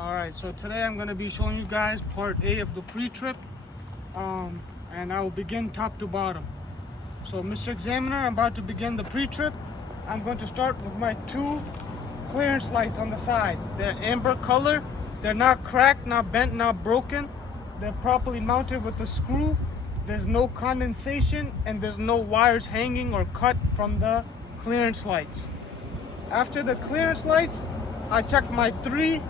Alright, so today I'm going to be showing you guys part A of the pre-trip, and I will begin top to bottom. So Mr. Examiner, I'm about to begin the pre-trip. I'm going to start with my two clearance lights on the side. They're amber color, they're not cracked, not bent, not broken. They're properly mounted with the screw. There's no condensation and there's no wires hanging or cut from the clearance lights. After the clearance lights, I check my 3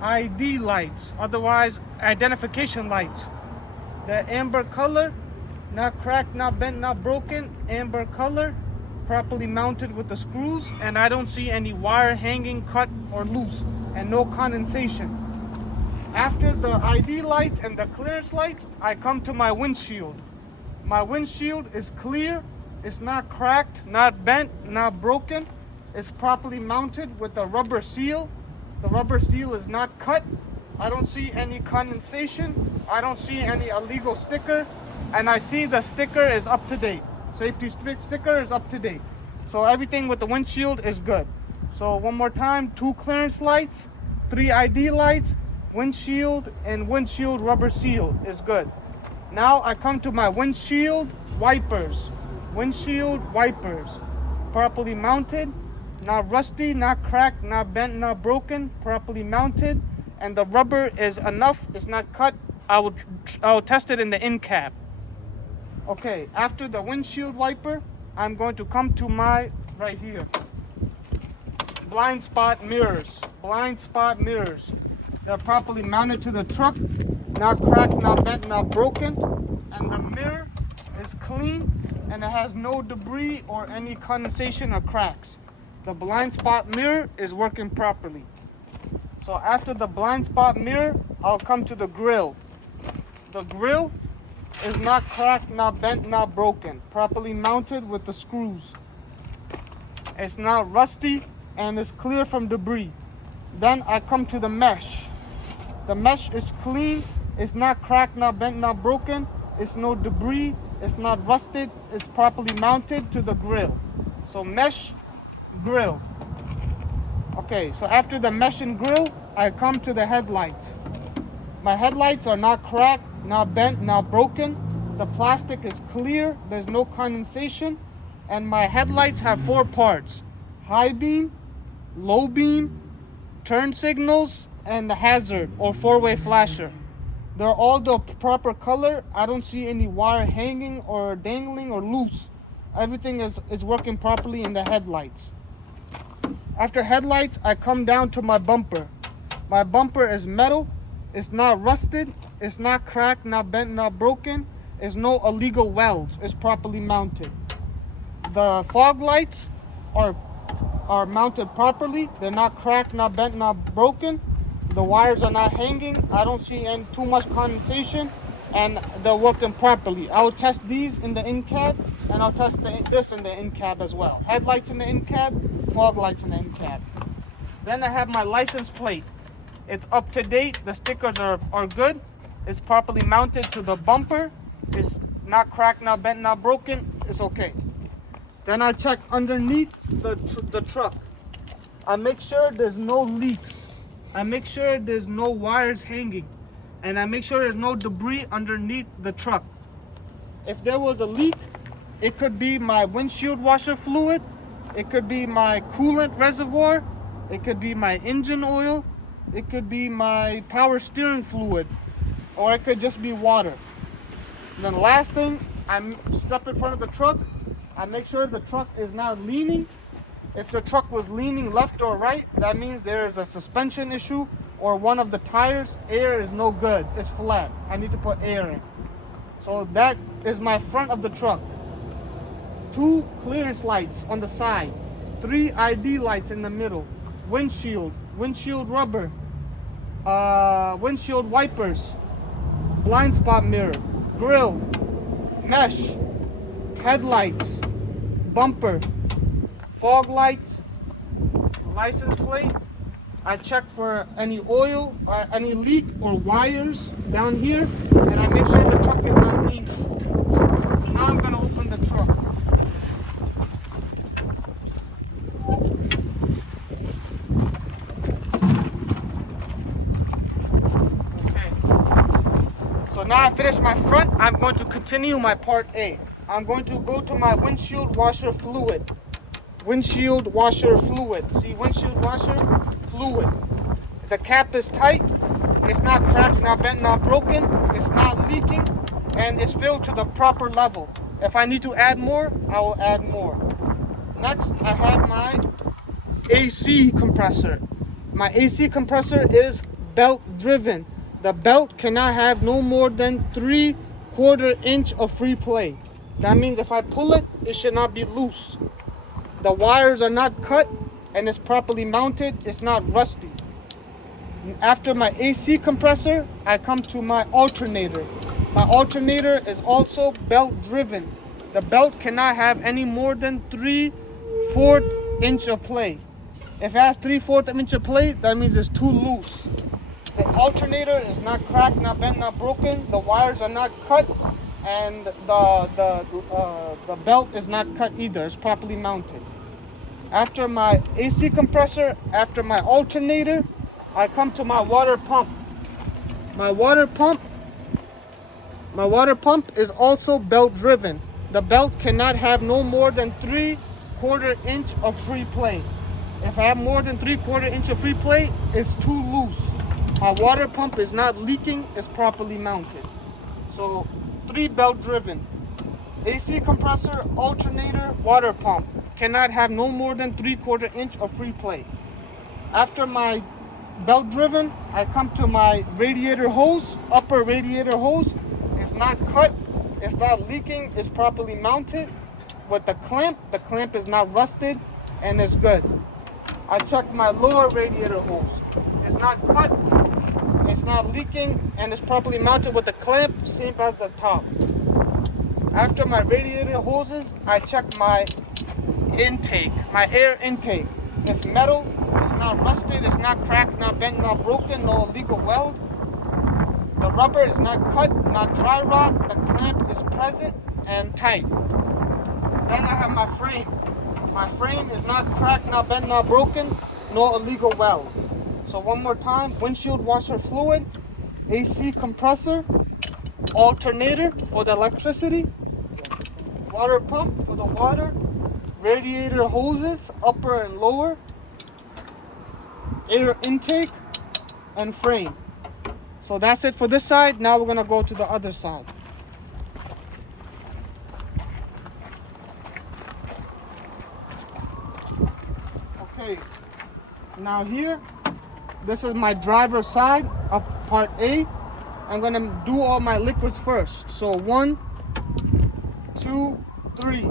ID lights, otherwise identification lights. They're amber color, not cracked, not bent, not broken, amber color, properly mounted with the screws, and I don't see any wire hanging, cut, or loose, and no condensation. After the ID lights and the clearance lights, I come to my windshield. My windshield is clear, it's not cracked, not bent, not broken. It's properly mounted with a rubber seal. The rubber seal is not cut. I don't see any condensation. I don't see any illegal sticker. And I see the sticker is up to date. Safety sticker is up to date. So everything with the windshield is good. So one more time, 2 clearance lights, 3 ID lights, windshield, and windshield rubber seal is good. Now I come to my windshield wipers. Windshield wipers, properly mounted. Not rusty, not cracked, not bent, not broken, properly mounted, and the rubber is enough, it's not cut. I will test it in the end cap. Okay, after the windshield wiper, I'm going to come to my, right here, blind spot mirrors. Blind spot mirrors. They're properly mounted to the truck, not cracked, not bent, not broken, and the mirror is clean, and it has no debris or any condensation or cracks. The blind spot mirror is working properly. So after the blind spot mirror, I'll come to the grill. The grill is not cracked, not bent, not broken. Properly mounted with the screws. It's not rusty and it's clear from debris. Then I come to the mesh. The mesh is clean. It's not cracked, not bent, not broken. It's no debris. It's not rusted. It's properly mounted to the grill. So mesh, grill. Okay, so after the mesh and grill, I come to the headlights. My headlights are not cracked, not bent, not broken. The plastic is clear, there's no condensation, and my headlights have 4 parts: high beam, low beam, turn signals, and the hazard or 4-way flasher. They're all the proper color. I don't see any wire hanging or dangling or loose. Everything is working properly in the headlights. After headlights, I come down to my bumper. My bumper is metal. It's not rusted. It's not cracked, not bent, not broken. There's no illegal welds. It's properly mounted. The fog lights are mounted properly. They're not cracked, not bent, not broken. The wires are not hanging. I don't see too much condensation, and they're working properly. I'll test these in the in cab, and I'll test this in the in cab as well. Headlights in the in cab, fog lights in the in cab. Then I have my license plate. It's up to date. The stickers are good. It's properly mounted to the bumper. It's not cracked, not bent, not broken. It's okay. Then I check underneath the truck. I make sure there's no leaks. I make sure there's no wires hanging. And I make sure there's no debris underneath the truck. If there was a leak, it could be my windshield washer fluid. It could be my coolant reservoir. It could be my engine oil. It could be my power steering fluid. Or it could just be water. And then last thing, I step in front of the truck. I make sure the truck is not leaning. If the truck was leaning left or right, that means there is a suspension issue or one of the tires, air is no good. It's flat. I need to put air in. So that is my front of the truck. 2 clearance lights on the side. 3 ID lights in the middle. Windshield rubber. Windshield wipers. Blind spot mirror. Grill. Mesh. Headlights. Bumper. Fog lights. License plate. I check for any oil, any leak or wires down here, and I make sure the truck is not leaning. Now I'm going to open the truck. So now I finished my front. I'm going to continue my part A. I'm going to go to my windshield washer fluid. Windshield washer fluid. See, windshield washer fluid. The cap is tight. It's not cracked, not bent, not broken. It's not leaking, and it's filled to the proper level. If I need to add more, I will add more. Next, I have my AC compressor. My AC compressor is belt driven. The belt cannot have no more than 3/4 inch of free play. That means if I pull it, it should not be loose. The wires are not cut and it's properly mounted. It's not rusty. After my AC compressor, I come to my alternator. My alternator is also belt driven. The belt cannot have any more than 3/4 inch of play. If it has 3/4 inch of play, that means it's too loose. The alternator is not cracked, not bent, not broken. The wires are not cut, and the belt is not cut either. It's properly mounted. After my AC compressor, after my alternator, I come to my water pump. My water pump is also belt driven. The belt cannot have no more than 3/4 inch of free play. If I have more than 3/4 inch of free play, it's too loose. My water pump is not leaking, it's properly mounted. So 3 belt driven. AC compressor, alternator, water pump cannot have no more than 3/4 inch of free play. After my belt driven, I come to my radiator hose, upper radiator hose. It's not cut, it's not leaking, it's properly mounted with the clamp. The clamp is not rusted and it's good. I check my lower radiator hose. It's not cut, it's not leaking, and it's properly mounted with the clamp, same as the top. After my radiator hoses, I check my intake, my air intake. It's metal, it's not rusted, it's not cracked, not bent, not broken, no illegal weld. The rubber is not cut, not dry rot. The clamp is present and tight. Then I have my frame. My frame is not cracked, not bent, not broken, no illegal weld. So one more time, windshield washer fluid, AC compressor, alternator for the electricity, water pump for the water, radiator hoses, upper and lower, air intake, and frame. So that's it for this side. Now we're gonna go to the other side. Okay, now here, this is my driver's side of part A. I'm gonna do all my liquids first. So 1, 2, 3.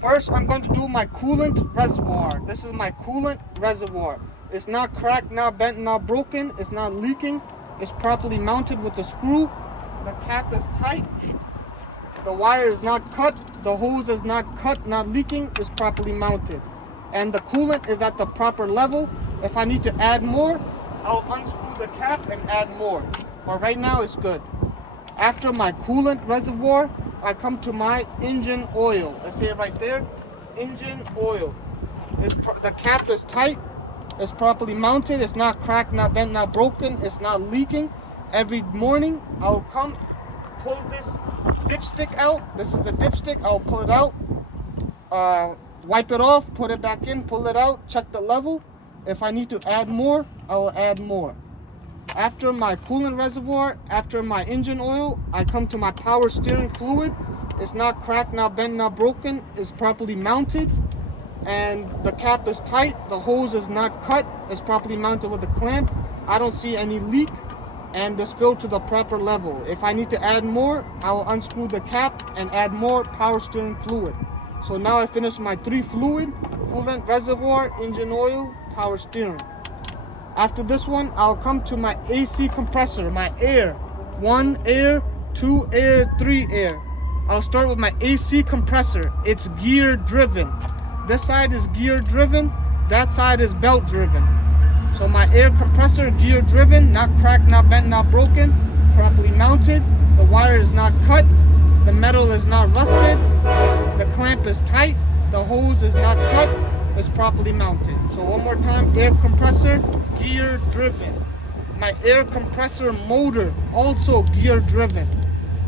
First, I'm going to do my coolant reservoir. This is my coolant reservoir. It's not cracked, not bent, not broken. It's not leaking. It's properly mounted with the screw. The cap is tight. The wire is not cut. The hose is not cut, not leaking. It's properly mounted. And the coolant is at the proper level. If I need to add more, I'll unscrew the cap and add more. But right now it's good. After my coolant reservoir, I come to my engine oil. I see it right there, engine oil. The cap is tight, it's properly mounted, it's not cracked, not bent, not broken, it's not leaking. Every morning, I'll come, pull this dipstick out. This is the dipstick, I'll pull it out, wipe it off, put it back in, pull it out, check the level. If I need to add more, I will add more. After my coolant reservoir, after my engine oil, I come to my power steering fluid. It's not cracked, not bent, not broken. It's properly mounted, and the cap is tight. The hose is not cut. It's properly mounted with the clamp. I don't see any leak, and it's filled to the proper level. If I need to add more, I will unscrew the cap and add more power steering fluid. So now I finished my 3 fluid: coolant reservoir, engine oil, power steering. After this one, I'll come to my AC compressor, my air. 1 air, 2 air, 3 air. I'll start with my AC compressor. It's gear driven. This side is gear driven, that side is belt driven. So my air compressor, gear driven, not cracked, not bent, not broken, properly mounted. The wire is not cut, the metal is not rusted, the clamp is tight, the hose is not cut, it's properly mounted. So one more time, air compressor, gear driven. My air compressor motor, also gear driven.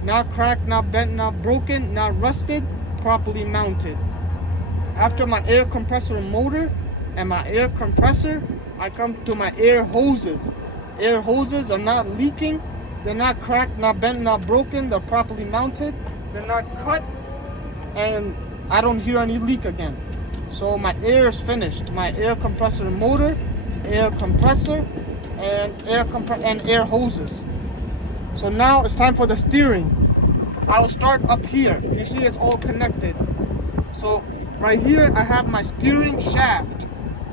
Not cracked, not bent, not broken, not rusted, properly mounted. After my air compressor motor and my air compressor, I come to my air hoses. Air hoses are not leaking. They're not cracked, not bent, not broken. They're properly mounted. They're not cut. And I don't hear any leak again. So my air is finished. My air compressor motor, air compressor, and air hoses. So now it's time for the steering. I'll start up here. You see it's all connected. So right here I have my steering shaft.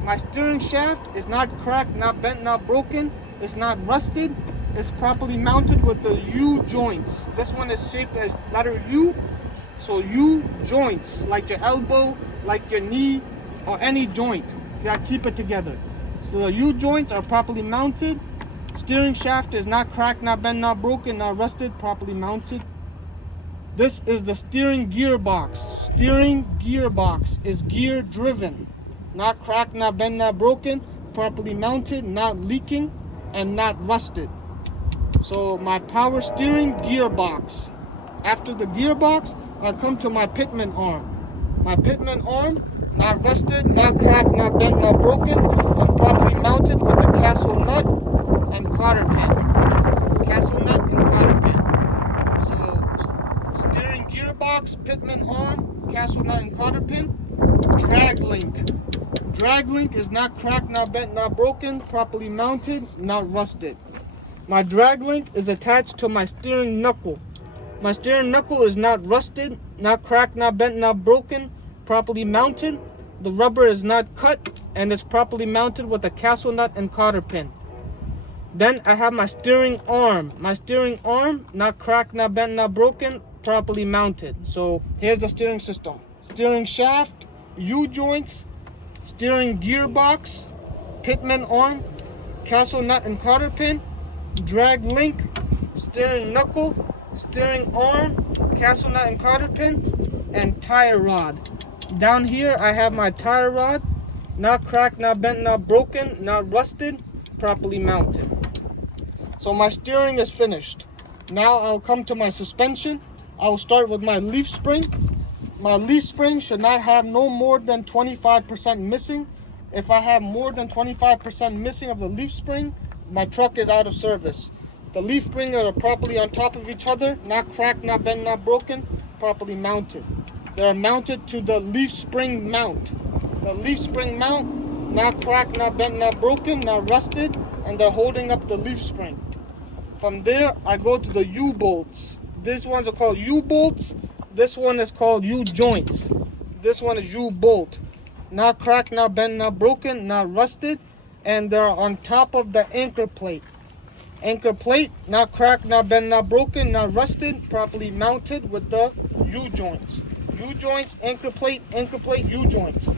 My steering shaft is not cracked, not bent, not broken. It's not rusted. It's properly mounted with the U joints. This one is shaped as letter U. So U joints, like your elbow, like your knee, or any joint that keep it together. So the U joints are properly mounted. Steering shaft is not cracked, not bent, not broken, not rusted, properly mounted. This is the steering gearbox. Steering gearbox is gear driven. Not cracked, not bent, not broken, properly mounted, not leaking, and not rusted. So my power steering gearbox. After the gearbox, I come to my pitman arm. My pitman arm, not rusted, not cracked, not bent, not broken, and properly mounted with the castle nut and cotter pin. Castle nut and cotter pin. So steering gearbox, pitman arm, castle nut and cotter pin. Drag link. Drag link is not cracked, not bent, not broken, properly mounted, not rusted. My drag link is attached to my steering knuckle. My steering knuckle is not rusted, not cracked, not bent, not broken, properly mounted. The rubber is not cut and is properly mounted with a castle nut and cotter pin. Then I have my steering arm. My steering arm, not cracked, not bent, not broken, properly mounted. So here's the steering system. Steering shaft, U joints, steering gearbox, pitman arm, castle nut and cotter pin, drag link, steering knuckle, steering arm, castle nut and cotter pin, and tire rod. Down here I have my tire rod, not cracked, not bent, not broken, not rusted, properly mounted. So my steering is finished. Now I'll come to my suspension. I'll start with my leaf spring. My leaf spring should not have no more than 25% missing. If I have more than 25% missing of the leaf spring, my truck is out of service. The leaf springs are properly on top of each other, not cracked, not bent, not broken, properly mounted. They're mounted to the leaf spring mount. The leaf spring mount, not cracked, not bent, not broken, not rusted, and they're holding up the leaf spring. From there, I go to the U-bolts. These ones are called U-bolts. This one is called U-joints. This one is U-bolt. Not cracked, not bent, not broken, not rusted, and they're on top of the anchor plate. Anchor plate, not cracked, not bent, not broken, not rusted, properly mounted with the U-joints. U-joints, anchor plate, U-joints.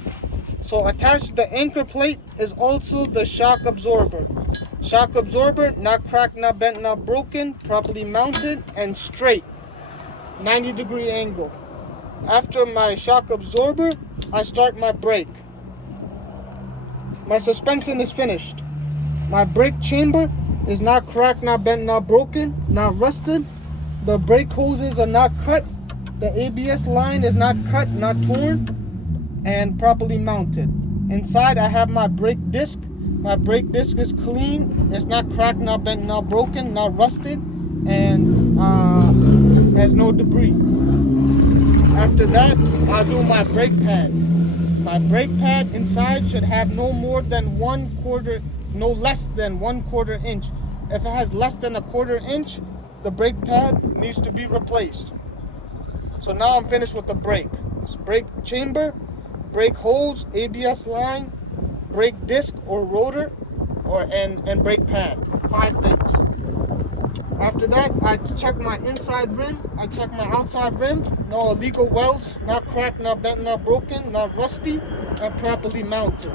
So attached to the anchor plate is also the shock absorber. Shock absorber, not cracked, not bent, not broken, properly mounted and straight, 90-degree angle. After my shock absorber, I start my brake. My suspension is finished. My brake chamber is not cracked, not bent, not broken, not rusted. The brake hoses are not cut. The ABS line is not cut, not torn, and properly mounted. Inside I have my brake disc. My brake disc is clean. It's not cracked, not bent, not broken, not rusted, and has no debris. After that, I'll do my brake pad. My brake pad inside should have no less than 1/4 inch. If it has less than 1/4 inch, the brake pad needs to be replaced. So now I'm finished with the brake. Brake chamber, brake hose, ABS line, brake disc or rotor, and brake pad. 5 things. After that, I check my inside rim, I check my outside rim, no illegal welds, not cracked, not bent, not broken, not rusty, and properly mounted.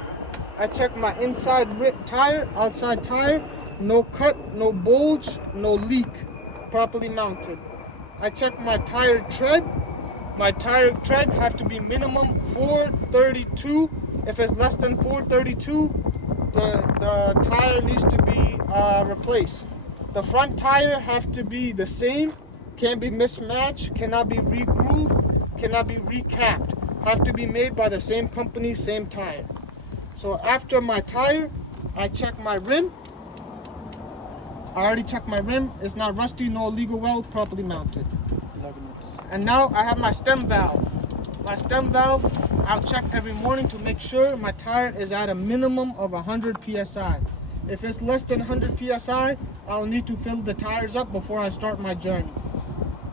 I check my inside tire, outside tire, no cut, no bulge, no leak, properly mounted. I check my tire tread. My tire tread have to be minimum 432. If it's less than 432, the tire needs to be replaced. The front tire have to be the same, can't be mismatched, cannot be re-grooved, cannot be recapped. Have to be made by the same company, same tire. So after my tire, I check my rim. I already checked my rim. It's not rusty, no illegal weld, properly mounted. And now I have my stem valve. My stem valve, I'll check every morning to make sure my tire is at a minimum of 100 PSI. If it's less than 100 PSI, I'll need to fill the tires up before I start my journey.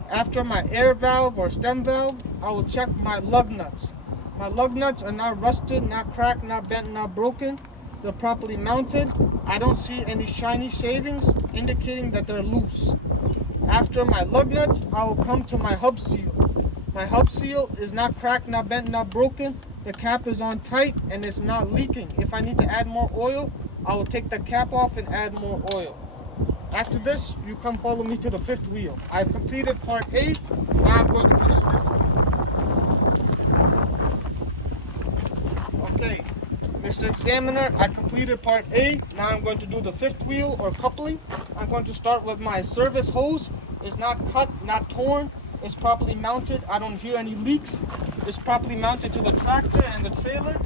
After my air valve or stem valve, I will check my lug nuts. My lug nuts are not rusted, not cracked, not bent, not broken. They're properly mounted. I don't see any shiny shavings indicating that they're loose. After my lug nuts, I will come to my hub seal. My hub seal is not cracked, not bent, not broken. The cap is on tight and it's not leaking. If I need to add more oil, I will take the cap off and add more oil. After this, you come follow me to the fifth wheel. I've completed part A. Now I'm going to finish fifth wheel. Okay, Mr. Examiner, I completed part A. Now I'm going to do the fifth wheel or coupling. I'm going to start with my service hose. It's not cut, not torn. It's properly mounted. I don't hear any leaks. It's properly mounted to the tractor and the trailer.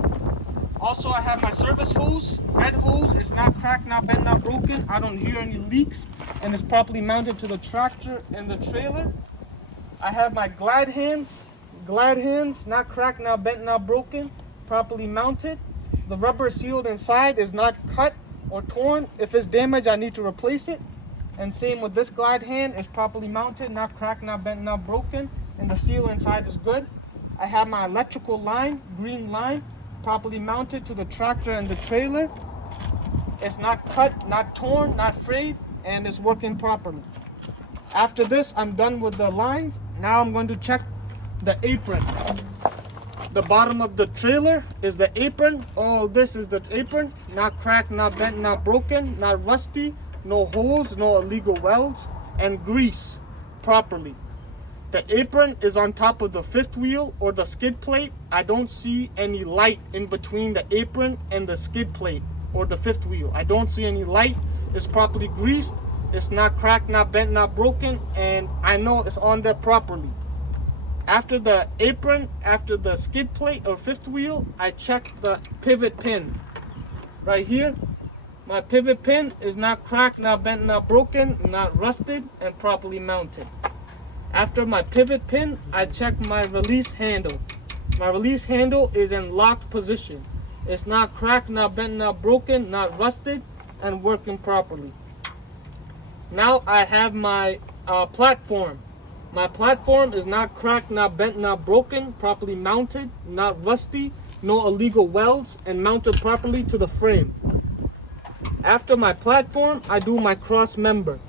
Also, I have my service hose. Red hose is not cracked, not bent, not broken. I don't hear any leaks, and it's properly mounted to the tractor and the trailer. I have my glad hands. Glad hands, not cracked, not bent, not broken. Properly mounted. The rubber sealed inside is not cut or torn. If it's damaged, I need to replace it. And same with this glad hand, is properly mounted, not cracked, not bent, not broken, and the seal inside is good. I have my electrical line, green line, properly mounted to the tractor and the trailer. It's not cut, not torn, not frayed, and it's working properly. After this, I'm done with the lines. Now I'm going to check the apron. The bottom of the trailer is the apron. All this is the apron, not cracked, not bent, not broken, not rusty, no holes, no illegal welds, and grease properly. The apron is on top of the fifth wheel or the skid plate. I don't see any light in between the apron and the skid plate or the fifth wheel. I don't see any light. It's properly greased. It's not cracked, not bent, not broken, and I know it's on there properly. After the apron, after the skid plate or fifth wheel, I check the pivot pin. Right here, my pivot pin is not cracked, not bent, not broken, not rusted, and properly mounted. After my pivot pin, I check my release handle. My release handle is in locked position. It's not cracked, not bent, not broken, not rusted, and working properly. Now I have my platform. My platform is not cracked, not bent, not broken, properly mounted, not rusty, no illegal welds, and mounted properly to the frame. After my platform, I do my cross member.